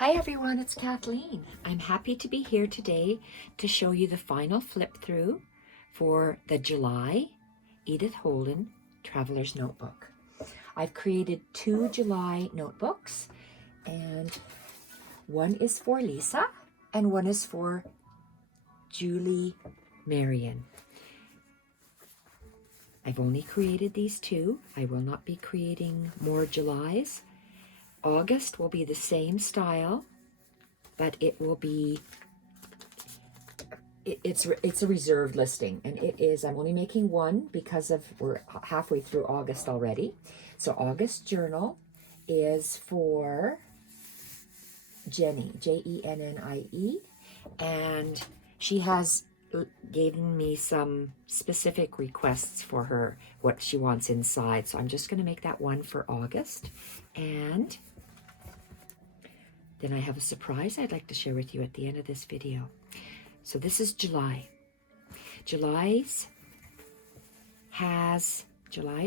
Hi everyone, it's Kathleen. I'm happy to be here today to show you the final flip through for the July Edith Holden Traveler's Notebook. I've created 2 July notebooks, and one is for Lisa and one is for Julie Marion. I've only created these 2. I will not be creating more Julys. August will be the same style, but it will be, it's a reserved listing, and it is, I'm only making one because we're halfway through August already. So August journal is for Jenny, Jennie, and she has given me some specific requests for her, what she wants inside. So I'm just going to make that one for August, and then I have a surprise I'd like to share with you at the end of this video. So this is July. July's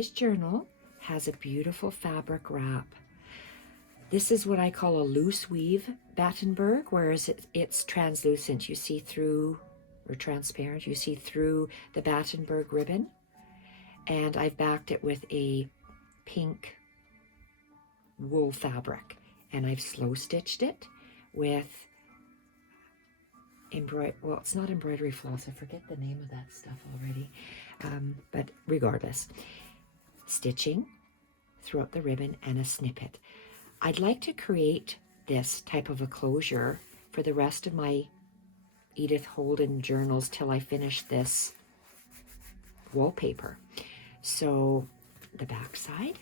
journal has a beautiful fabric wrap. This is what I call a loose weave Battenberg, whereas it's translucent. You see through, or transparent, you see through the Battenberg ribbon. And I've backed it with a pink wool fabric. And I've slow stitched it with well, it's not embroidery floss. I forget the name of that stuff already. But regardless, stitching throughout the ribbon and a snippet. I'd like to create this type of a closure for the rest of my Edith Holden journals till I finish this wallpaper. So the back side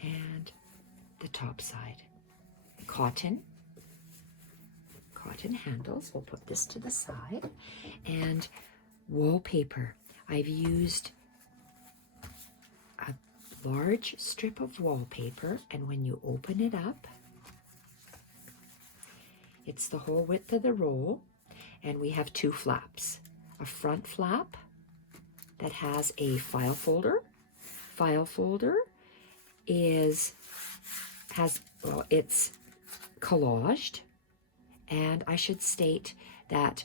and the top side. Cotton handles, we'll put this to the side, and wallpaper. I've used a large strip of wallpaper, and when you open it up, it's the whole width of the roll, and we have 2 flaps. A front flap that has a file folder. File folder it's collaged, and I should state that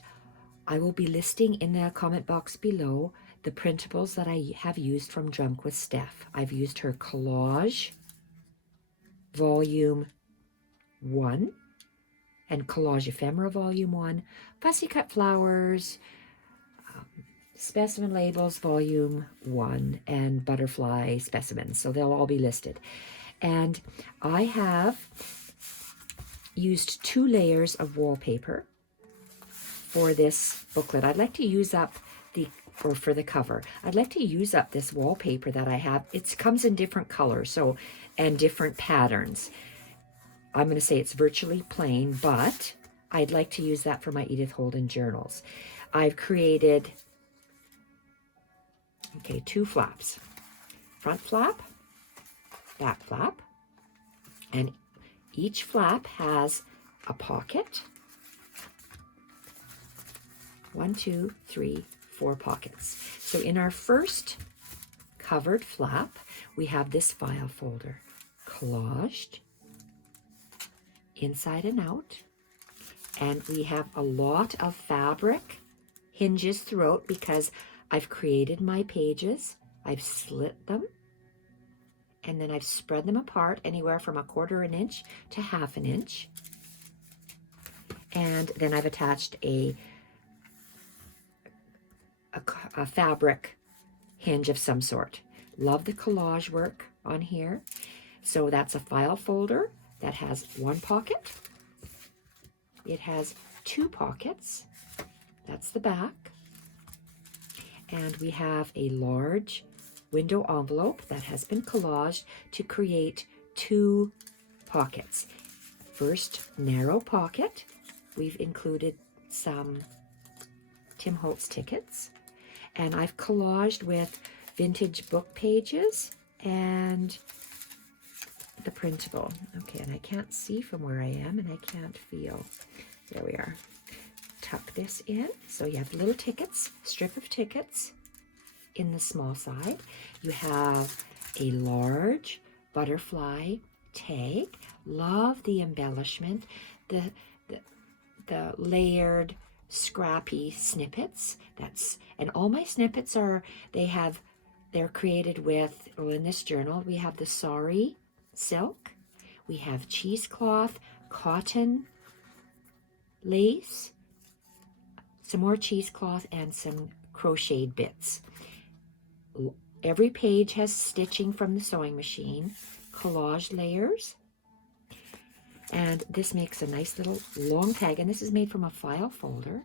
I will be listing in the comment box below the printables that I have used from Junk With Steph. I've used her Collage Volume 1 and Collage Ephemera Volume 1, Fussy Flowers, Specimen Labels Volume 1, and Butterfly Specimens. So they'll all be listed. And I have used 2 layers of wallpaper for this booklet. I'd like to use up for the cover, I'd like to use up this wallpaper that I have. It comes in different colors, and different patterns. I'm going to say it's virtually plain, but I'd like to use that for my Edith Holden journals. I've created 2 flaps. Front flap, back flap, and each flap has a pocket. 1, 2, 3, 4 pockets. So in our first covered flap, we have this file folder, collaged inside and out, and we have a lot of fabric hinges throughout because I've created my pages, I've slit them, and then I've spread them apart anywhere from 1/4 inch to 1/2 inch. And then I've attached a fabric hinge of some sort. Love the collage work on here. So that's a file folder that has 1 pocket. It has 2 pockets. That's the back. And we have a large window envelope that has been collaged to create 2 pockets. First, narrow pocket. We've included some Tim Holtz tickets, and I've collaged with vintage book pages and the printable. Okay, and I can't see from where I am, and I can't feel. There we are. Tuck this in. So you have little tickets, strip of tickets in the small side. You have a large butterfly tag. Love the embellishment, the layered, scrappy snippets. And all my snippets they're created with, well, in this journal, we have the sari silk, we have cheesecloth, cotton, lace, some more cheesecloth, and some crocheted bits. Every page has stitching from the sewing machine, collage layers, and this makes a nice little long tag, and this is made from a file folder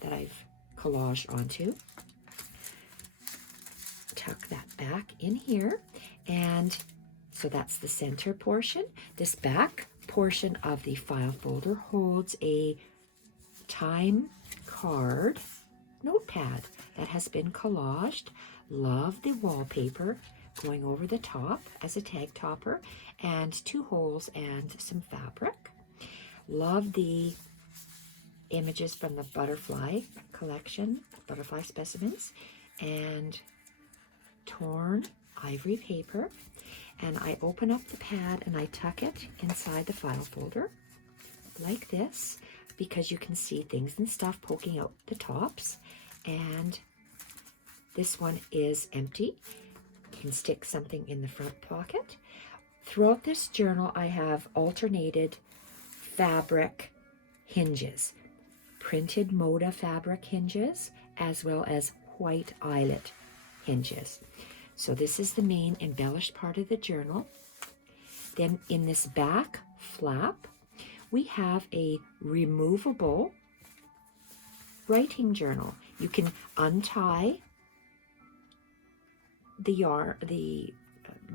that I've collaged onto. Tuck that back in here, and so that's the center portion. This back portion of the file folder holds a time card notepad that has been collaged. Love the wallpaper going over the top as a tag topper, and 2 holes and some fabric. Love the images from the butterfly collection, butterfly specimens, and torn ivory paper. And I open up the pad and I tuck it inside the file folder like this, because you can see things and stuff poking out the tops. And this one is empty. You can stick something in the front pocket. Throughout this journal, I have alternated fabric hinges, printed Moda fabric hinges, as well as white eyelet hinges. So this is the main embellished part of the journal. Then in this back flap, we have a removable writing journal. You can untie the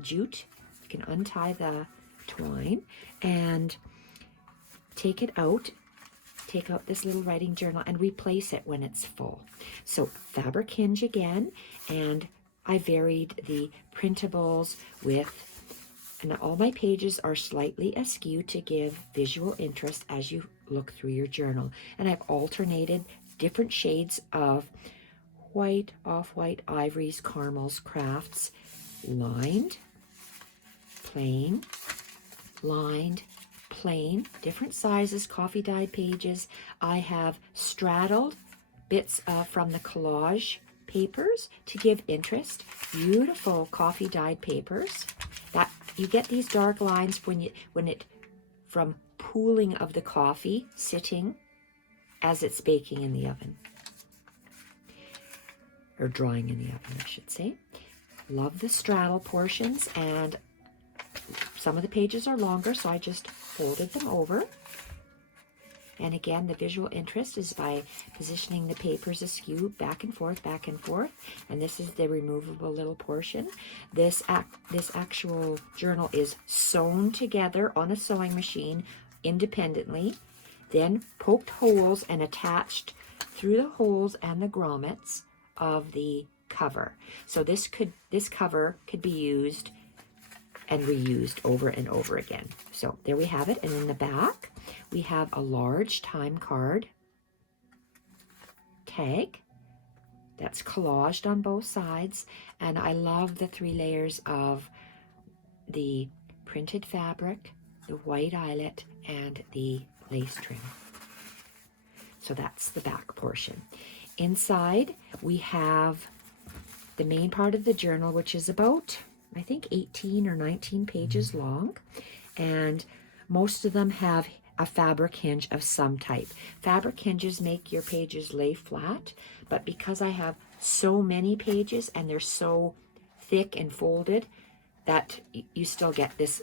jute, you can untie the twine and take it out, take out this little writing journal and replace it when it's full. So fabric hinge again, and I varied the printables and all my pages are slightly askew to give visual interest as you look through your journal. And I've alternated different shades of white, off-white, ivories, caramels, crafts, lined, plain, lined, plain, different sizes, coffee dyed pages. I have straddled bits from the Collage Papers to give interest. Beautiful coffee dyed papers. That you get these dark lines from pooling of the coffee sitting as it's baking in the oven, or drying in the oven, I should say. Love the straddle portions, and some of the pages are longer, so I just folded them over. And again, the visual interest is by positioning the papers askew, back and forth, and this is the removable little portion. This actual journal is sewn together on a sewing machine independently, then poked holes and attached through the holes and the grommets of the cover. So this cover could be used and reused over and over again. So there we have it. And in the back, we have a large time card tag that's collaged on both sides. And I love the 3 layers of the printed fabric, the white eyelet, and the lace trim. So that's the back portion. Inside, we have the main part of the journal, which is about, I think, 18 or 19 pages long, and most of them have a fabric hinge of some type. Fabric hinges make your pages lay flat, but because I have so many pages and they're so thick and folded, that you still get this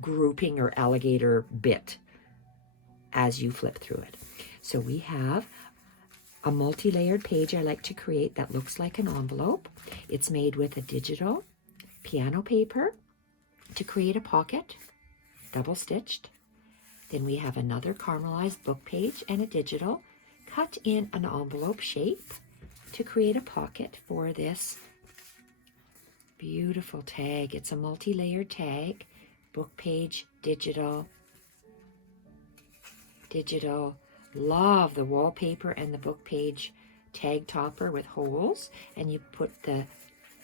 grouping or alligator bit as you flip through it. So we have a multi-layered page I like to create that looks like an envelope. It's made with a digital piano paper to create a pocket, double stitched. Then we have another caramelized book page and a digital cut in an envelope shape to create a pocket for this beautiful tag. It's a multi-layered tag, book page, digital. Love the wallpaper and the book page tag topper with holes, and you put the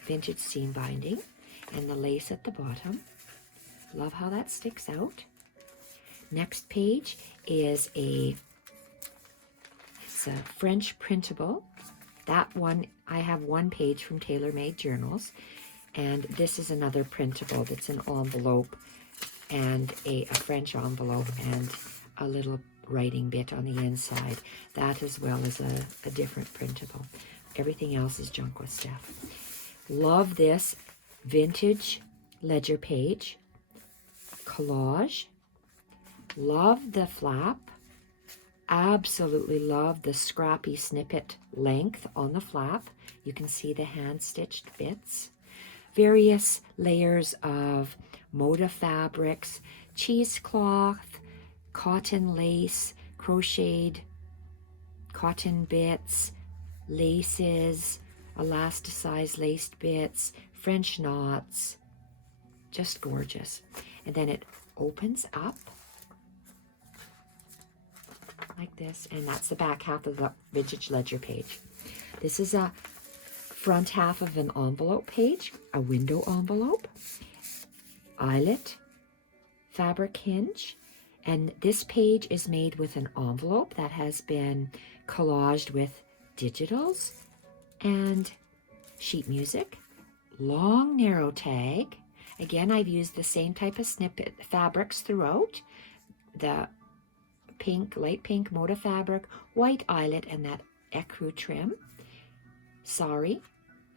vintage seam binding and the lace at the bottom. Love how that sticks out. Next page is it's a French printable. That one, I have one page from Tailor Made Journals, and this is another printable that's an envelope and a French envelope and a little writing bit on the inside. That as well as a different printable. Everything else is Junk With Steph. Love this vintage ledger page. Collage. Love the flap. Absolutely love the scrappy snippet length on the flap. You can see the hand-stitched bits. Various layers of Moda fabrics, cheesecloth, cotton lace, crocheted cotton bits, laces, elasticized laced bits, French knots. Just gorgeous. And then it opens up like this, and that's the back half of the vintage ledger page. This is a front half of an envelope page, a window envelope, eyelet, fabric hinge, and this page is made with an envelope that has been collaged with digitals and sheet music. Long narrow tag. Again, I've used the same type of snippet fabrics throughout. The pink, light pink Moda fabric, white eyelet, and that ecru trim. Sari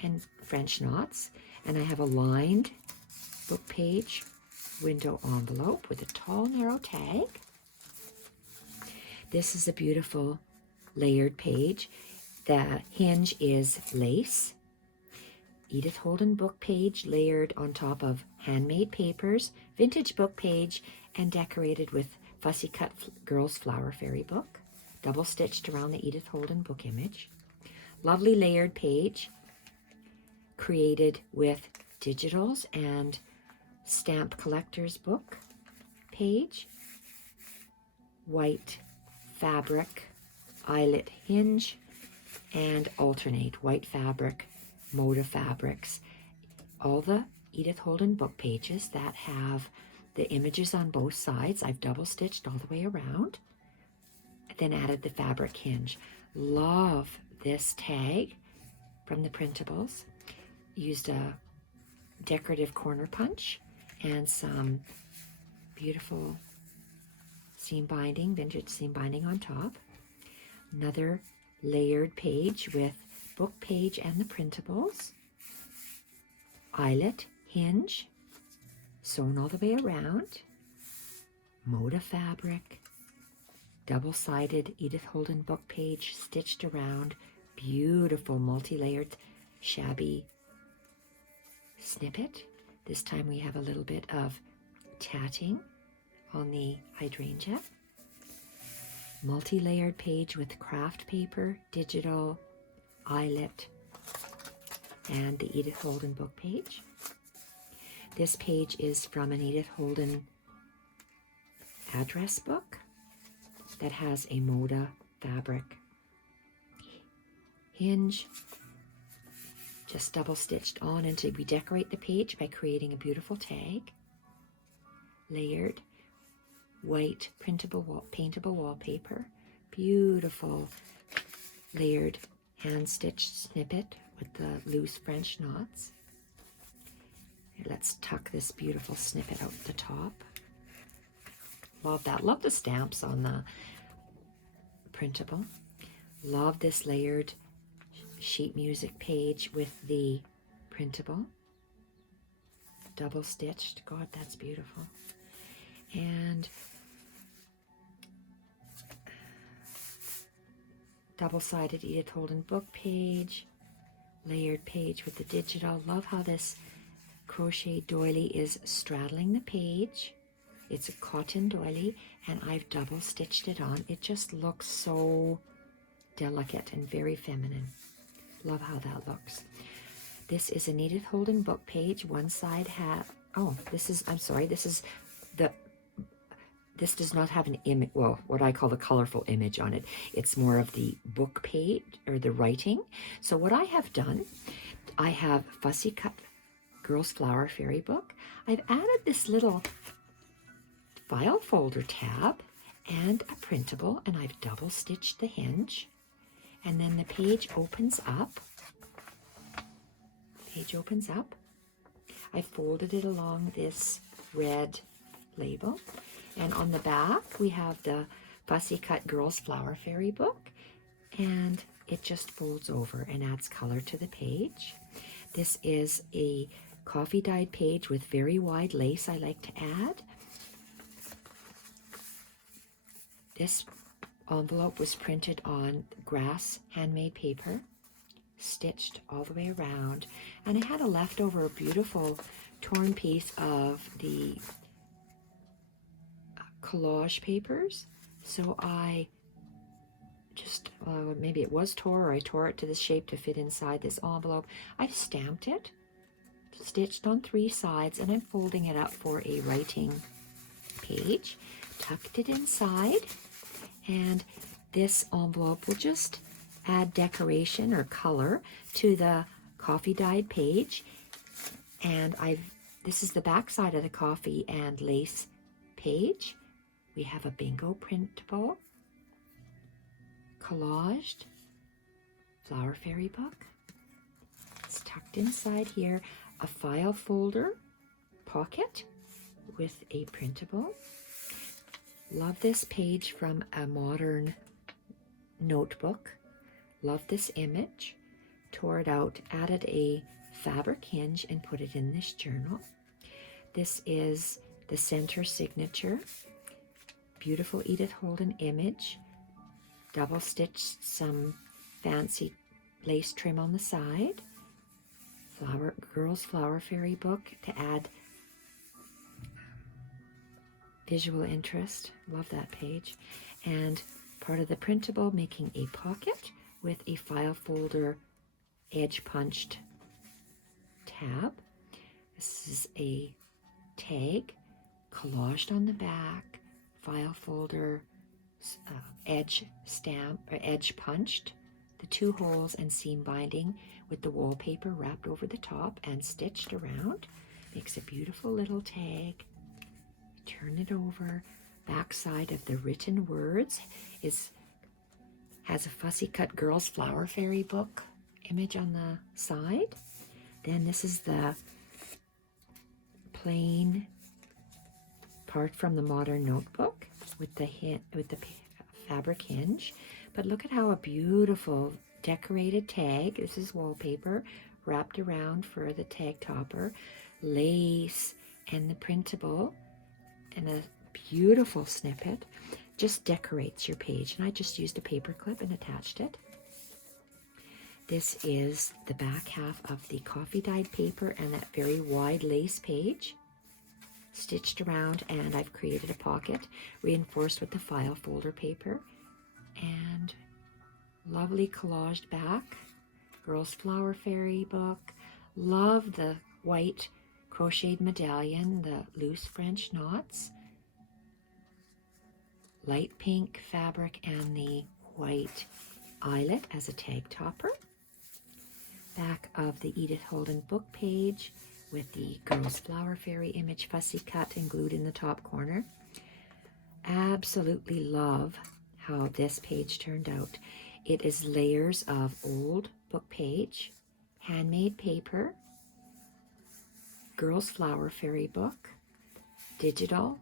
and French knots. And I have a lined book page window envelope with a tall, narrow tag. This is a beautiful layered page. The hinge is lace. Edith Holden book page layered on top of handmade papers, vintage book page, and decorated with Fussy Cut Girls Flower Fairy book, double stitched around the Edith Holden book image. Lovely layered page created with digitals and stamp collector's book page. White fabric eyelet hinge and alternate white fabric Moda fabrics. All the Edith Holden book pages that have the images on both sides, I've double stitched all the way around, then added the fabric hinge. Love this tag from the printables. Used a decorative corner punch and some beautiful seam binding, vintage seam binding on top. Another layered page with book page and the printables. Eyelet hinge sewn all the way around. Moda fabric. Double-sided Edith Holden book page stitched around. Beautiful multi-layered shabby snippet. This time we have a little bit of tatting on the hydrangea. Multi-layered page with craft paper, digital, eyelet, and the Edith Holden book page. This page is from an Edith Holden address book that has a Moda fabric hinge, just double stitched on, and we decorate the page by creating a beautiful tag. Layered white printable paintable wallpaper, beautiful layered hand-stitched snippet with the loose French knots. Here, let's tuck this beautiful snippet out the top. Love that. Love the stamps on the printable. Love this layered sheet music page with the printable. Double stitched. God, that's beautiful. And double-sided Edith Holden book page, layered page with the digital. Love how this crochet doily is straddling the page. It's a cotton doily, and I've double stitched it on. It just looks so delicate and very feminine. Love how that looks. This is an Edith Holden book page. One side has, this does not have an image, well, what I call the colorful image on it. It's more of the book page or the writing. So what I have done, I have Fussy Cut Girls Flower Fairy book. I've added this little file folder tab and a printable, and I've double stitched the hinge. And then the page opens up. Page opens up. I folded it along this red label. And on the back, we have the Fussy Cut Girls Flower Fairy book. And it just folds over and adds color to the page. This is a coffee dyed page with very wide lace I like to add. This envelope was printed on grass handmade paper, stitched all the way around, and I had a leftover beautiful torn piece of the collage papers, so I just, maybe it was tore, or I tore it to the shape to fit inside this envelope. I've stamped it, stitched on 3 sides, and I'm folding it up for a writing page, tucked it inside, and this envelope will just add decoration or color to the coffee dyed page. And this is the back side of the coffee and lace page. We have a bingo printable, collaged flower fairy book. It's tucked inside here, a file folder pocket with a printable. Love this page from a modern notebook. Love this image. Tore it out, added a fabric hinge, and put it in this journal. This is the center signature. Beautiful Edith Holden image. Double stitched some fancy lace trim on the side. Girls Flower Fairy book to add visual interest. Love that page. And part of the printable, making a pocket with a file folder edge punched tab. This is a tag collaged on the back, file folder edge stamp or edge punched, the 2 holes and seam binding with the wallpaper wrapped over the top and stitched around. Makes a beautiful little tag. Turn it over. Back side of the written words has a Fussy Cut Girls Flower Fairy book image on the side. Then this is the plain part from the modern notebook with the fabric hinge. But look at how a beautiful decorated tag. This is wallpaper wrapped around for the tag topper, lace, and the printable, and a beautiful snippet. Just decorates your page, and I just used a paper clip and attached it. This is the back half of the coffee dyed paper and that very wide lace page stitched around, and I've created a pocket reinforced with the file folder paper, and lovely collaged back. Girls Flower Fairy book. Love the white crocheted medallion, the loose French knots, light pink fabric, and the white eyelet as a tag topper. Back of the Edith Holden book page with the Girls Flower Fairy image fussy cut and glued in the top corner. Absolutely love how this page turned out. It is layers of old book page, handmade paper, Girls Flower Fairy book, digital,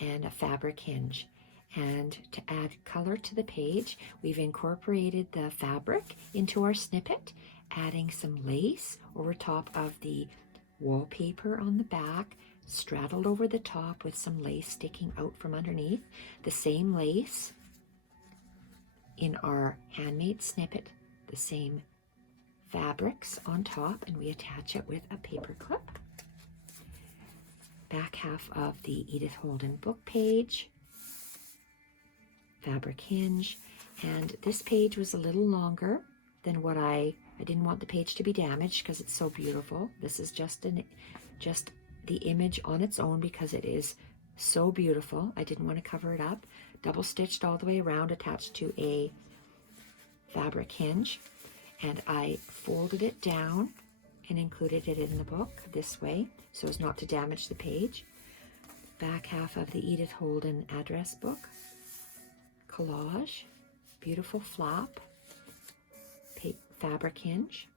and a fabric hinge. And to add color to the page, we've incorporated the fabric into our snippet, adding some lace over top of the wallpaper on the back, straddled over the top with some lace sticking out from underneath. The same lace in our handmade snippet, the same fabrics on top, and we attach it with a paper clip. Back half of the Edith Holden book page, fabric hinge, and this page was a little longer than what I didn't want the page to be damaged because it's so beautiful. This is just the image on its own because it is so beautiful. I didn't want to cover it up. Double stitched all the way around, attached to a fabric hinge, and I folded it down and included it in the book this way so as not to damage the page. back half of the Edith Holden address book. Collage, beautiful flap, fabric hinge.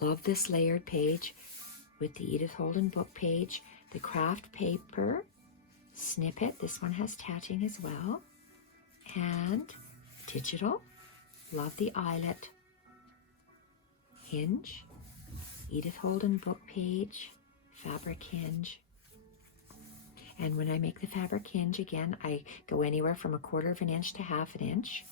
Love this layered page with the Edith Holden book page, the craft paper snippet. This one has tatting as well. And digital. Love the eyelet hinge. Edith Holden book page, fabric hinge. And when I make the fabric hinge, again, I go anywhere from 1/4 of an inch to 1/2 an inch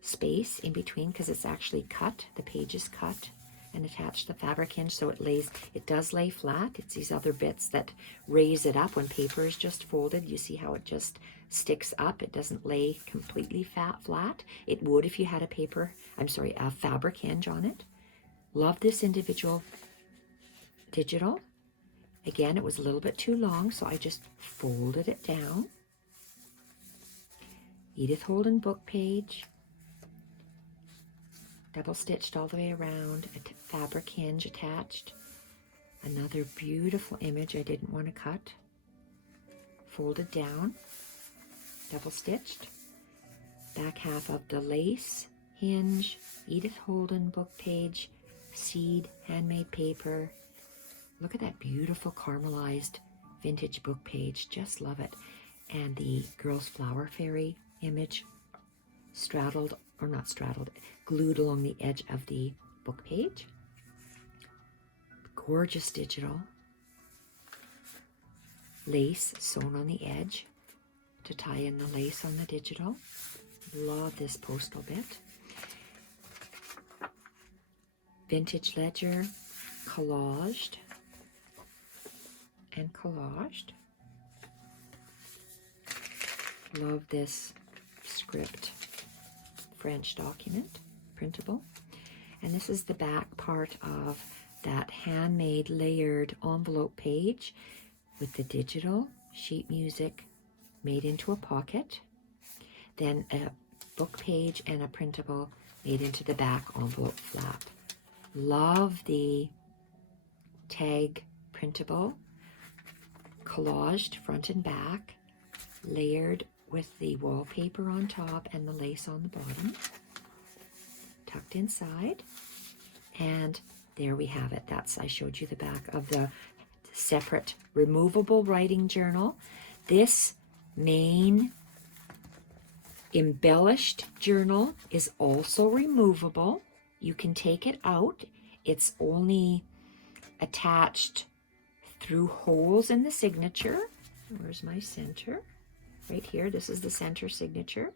space in between, because it's actually cut. The page is cut and attached to the fabric hinge, so it does lay flat. It's these other bits that raise it up when paper is just folded. You see how it just sticks up. It doesn't lay completely flat. It would if you had a fabric hinge on it. Love this individual digital. Again, it was a little bit too long, so I just folded it down. Edith Holden book page, double stitched all the way around, a fabric hinge attached. Another beautiful image I didn't want to cut. Folded down, double stitched. Back half of the lace hinge, Edith Holden book page, seed, handmade paper. Look at that beautiful caramelized vintage book page. Just love it. And the Girl's Flower Fairy image glued along the edge of the book page. Gorgeous digital. Lace sewn on the edge to tie in the lace on the digital. Love this postal bit. Vintage ledger, collaged and collaged. Love this script French document, printable. And this is the back part of that handmade layered envelope page with the digital sheet music made into a pocket. Then a book page and a printable made into the back envelope flap. Love the tag printable, collaged front and back, layered with the wallpaper on top and the lace on the bottom, tucked inside. And there we have it. I showed you the back of the separate removable writing journal. This main embellished journal is also removable. You can take it out. It's only attached through holes in the signature. Where's my center? Right here. This is the center signature.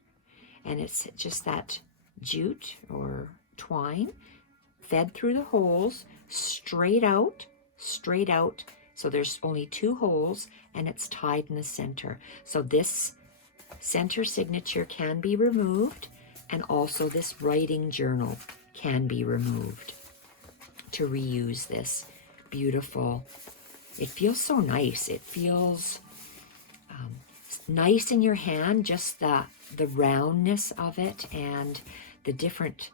And it's just that jute or twine fed through the holes, straight out. So there's only 2 holes and it's tied in the center. So this center signature can be removed, and also this writing journal can be removed to reuse this beautiful. It feels so nice. It feels nice in your hand, just the roundness of it and the different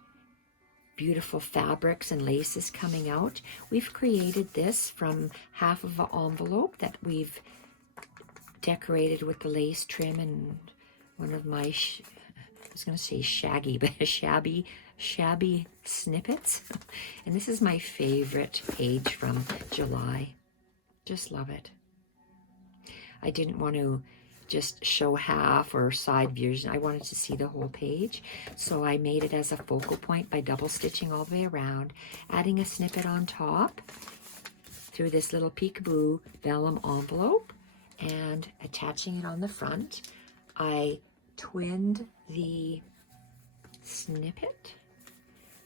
beautiful fabrics and laces coming out. We've created this from half of an envelope that we've decorated with the lace trim and one of my, I was going to say shaggy, but shabby snippets. And this is my favorite page from July. Just love it. I didn't want to just show half or side views. I wanted to see the whole page. So I made it as a focal point by double stitching all the way around, adding a snippet on top through this little peekaboo vellum envelope and attaching it on the front. I twinned the snippet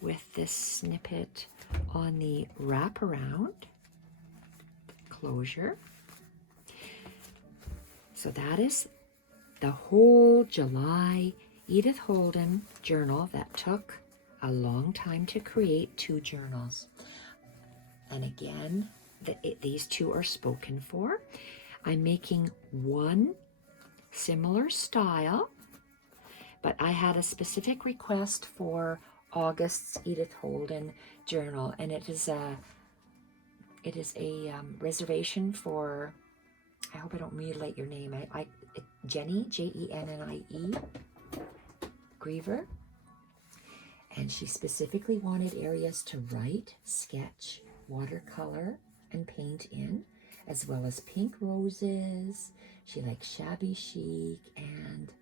with this snippet on the wraparound closure. So that is the whole July Edith Holden journal that took a long time to create, 2 journals. And again, these 2 are spoken for. I'm making one similar style, but I had a specific request for August's Edith Holden journal, and it is a reservation for I hope I don't mutilate your name. Jenny, Jennie, Griever. And she specifically wanted areas to write, sketch, watercolor, and paint in, as well as pink roses. She likes shabby chic and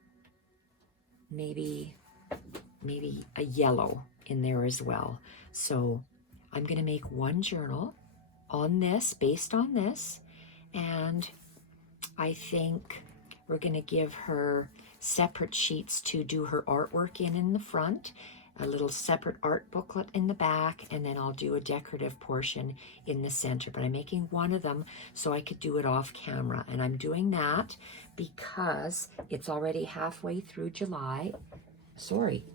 maybe a yellow in there as well. So I'm going to make one journal on this, based on this, and I think we're going to give her separate sheets to do her artwork in the front, a little separate art booklet in the back, and then I'll do a decorative portion in the center. But I'm making one of them so I could do it off camera, and I'm doing that because it's already halfway through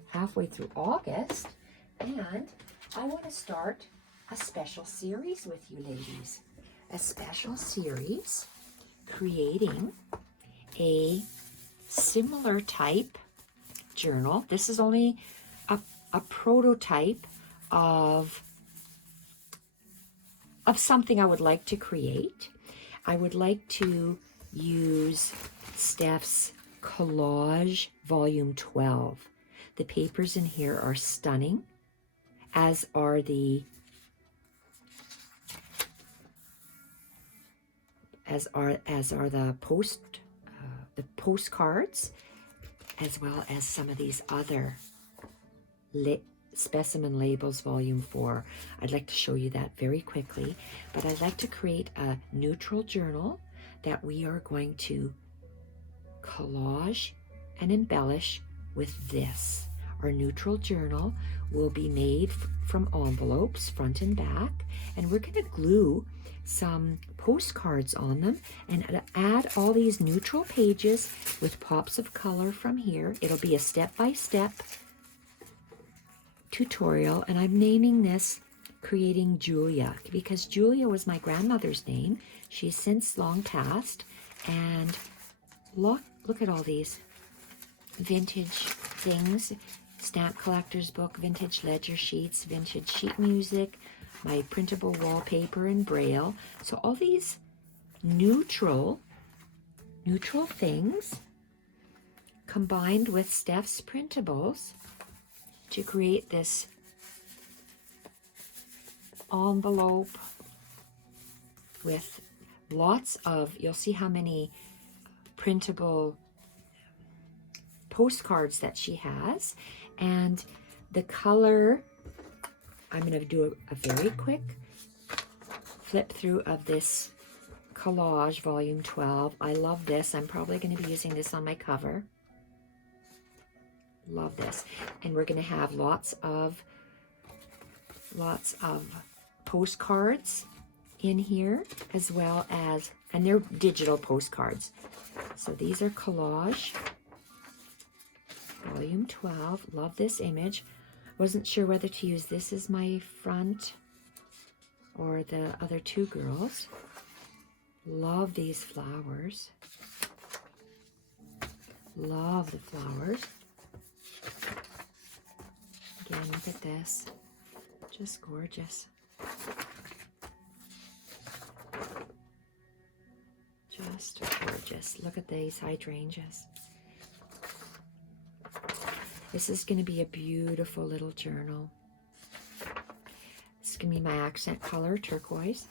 halfway through August, and I want to start a special series with you ladies. A special series creating a similar type journal. This is only a prototype of something I would like to create. I would like to use Steph's Collage Volume 12. The papers in here are stunning, as are the postcards, as well as some of these other Specimen Labels Volume 4. I'd like to show you that very quickly, but I'd like to create a neutral journal that we are going to collage and embellish with this. Our neutral journal will be made from envelopes, front and back, and we're going to glue some postcards on them and add all these neutral pages with pops of color from here. It'll be a step-by-step tutorial, and I'm naming this Creating Julia, because Julia was my grandmother's name. She's since long passed, and look at all these vintage things: stamp collector's book, vintage ledger sheets, vintage sheet music, my printable wallpaper and braille. So all these neutral things combined with Steph's printables to create this envelope with lots of, you'll see how many printable postcards that she has. And the color, I'm going to do a very quick flip through of this Collage Volume 12. I love this. I'm probably going to be using this on my cover. Love this. And we're going to have lots of postcards in here, as well as, and they're digital postcards. So these are Collage Volume 12. Love this image. Wasn't sure whether to use this as my front or the other two girls. Love these flowers. Love the flowers. Again, look at this. Just gorgeous. Just gorgeous. Look at these hydrangeas. This is going to be a beautiful little journal. This is going to be my accent color, turquoise.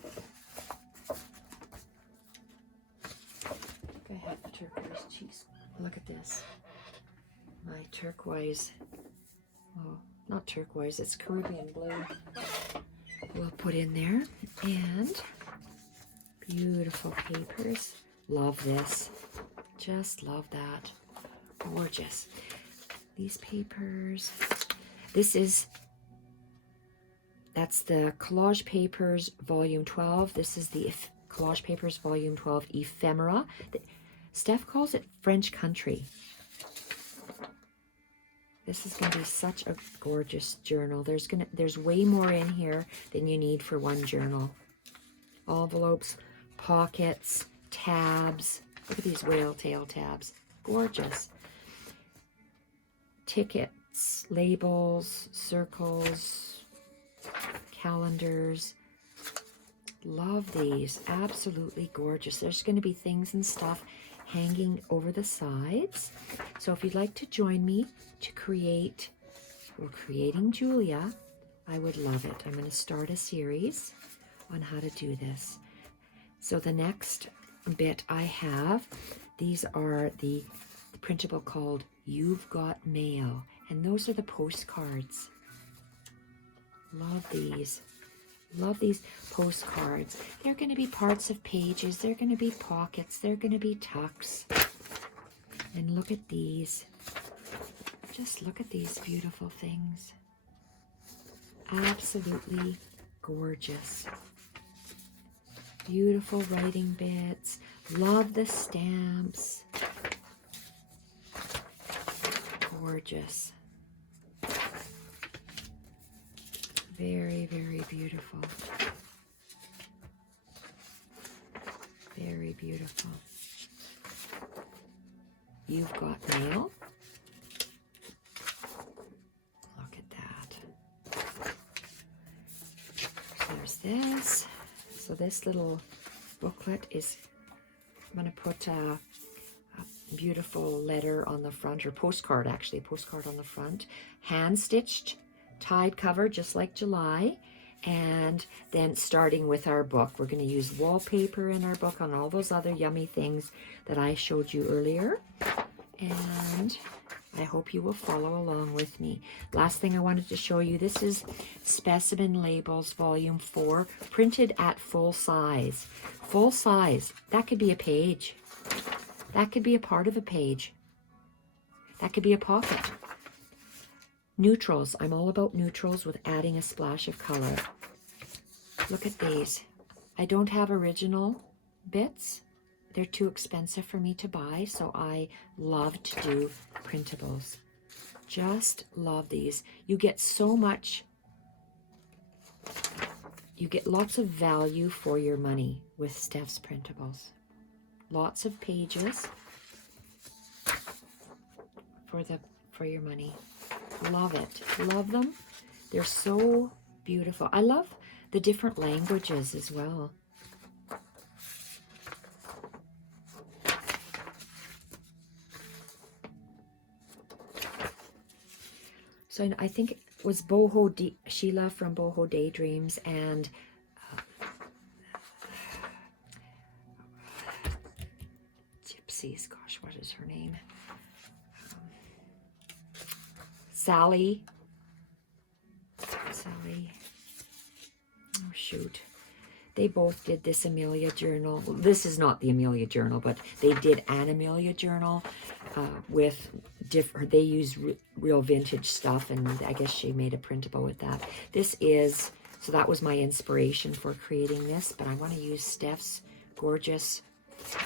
I have the turquoise. Jeez, look at this. My turquoise. Oh, not turquoise, it's Caribbean blue. We'll put in there. And beautiful papers. Love this. Just love that. Gorgeous. These papers. That's the Collage Papers Volume 12. This is the Collage Papers Volume 12 Ephemera. Steph calls it French Country. This is going to be such a gorgeous journal. There's way more in here than you need for one journal. Envelopes, pockets, tabs. Look at these whale tail tabs. Gorgeous. Tickets, labels, circles, calendars. Love these, absolutely gorgeous. There's going to be things and stuff hanging over the sides. So if you'd like to join me to create, or creating Julia, I would love it. I'm going to start a series on how to do this. So the next bit I have, these are the printable called You've Got Mail, and those are the postcards. Love these. Love these postcards. They're going to be parts of pages. They're going to be pockets. They're going to be tucks. And look at these. Just look at these beautiful things. Absolutely gorgeous. Beautiful writing bits. Love the stamps. Gorgeous. Very, very beautiful. Very beautiful. You've Got Mail. Look at that. So there's this. So this little booklet is, I'm going to put a beautiful letter on the front, or postcard actually, a postcard on the front. Hand-stitched, tied cover just like July. And then starting with our book, we're going to use wallpaper in our book on all those other yummy things that I showed you earlier. And I hope you will follow along with me. Last thing I wanted to show you, this is Specimen Labels Volume 4, printed at full size. Full size, that could be a page. That could be a part of a page. That could be a pocket. Neutrals. I'm all about neutrals with adding a splash of color. Look at these. I don't have original bits. They're too expensive for me to buy, so I love to do printables. Just love these. You get so much, you get lots of value for your money with Steph's printables. Lots of pages for your money. Love it. Love them. They're so beautiful. I love the different languages as well. So I think it was Sheila from Boho Daydreams and Gypsies. Gosh, what is her name? Sally. Oh, shoot. They both did this Amelia journal. Well, this is not the Amelia journal, but they did an Amelia journal with different, they use real vintage stuff, and I guess she made a printable with that. This is, so that was my inspiration for creating this, but I want to use Steph's gorgeous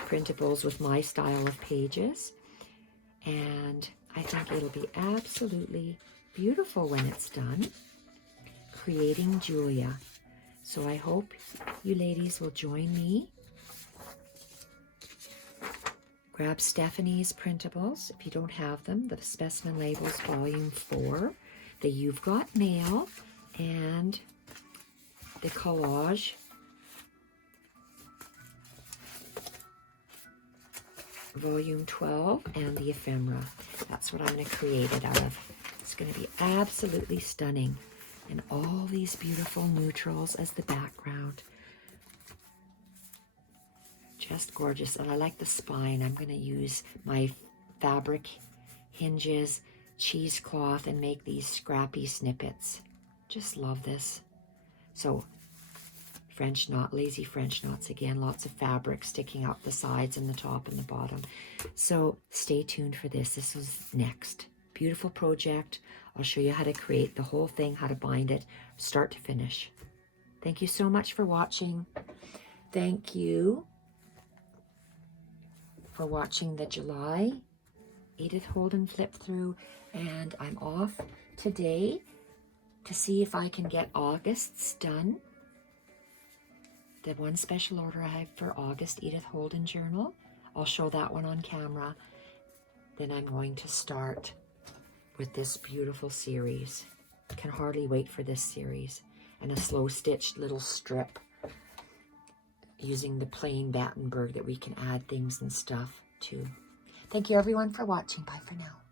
printables with my style of pages. And I think it'll be absolutely beautiful when it's done. Creating Julia. So I hope you ladies will join me. Grab Stephanie's printables if you don't have them. The Specimen Labels Volume 4. The You've Got Mail. And the Collage Volume 12 and the Ephemera. That's what I'm going to create it out of. It's going to be absolutely stunning. And all these beautiful neutrals as the background. Just gorgeous. And I like the spine. I'm going to use my fabric hinges, cheesecloth, and make these scrappy snippets. Just love this. So French knot, lazy French knots again, lots of fabric sticking out the sides and the top and the bottom. So stay tuned for this. This is next. Beautiful project. I'll show you how to create the whole thing, how to bind it, start to finish. Thank you so much for watching. Thank you for watching the July Edith Holden flip through, and I'm off today to see if I can get August's done. The one special order I have for August Edith Holden journal. I'll show that one on camera. Then I'm going to start with this beautiful series. I can hardly wait for this series. And a slow stitched little strip using the plain Battenberg that we can add things and stuff to. Thank you everyone for watching. Bye for now.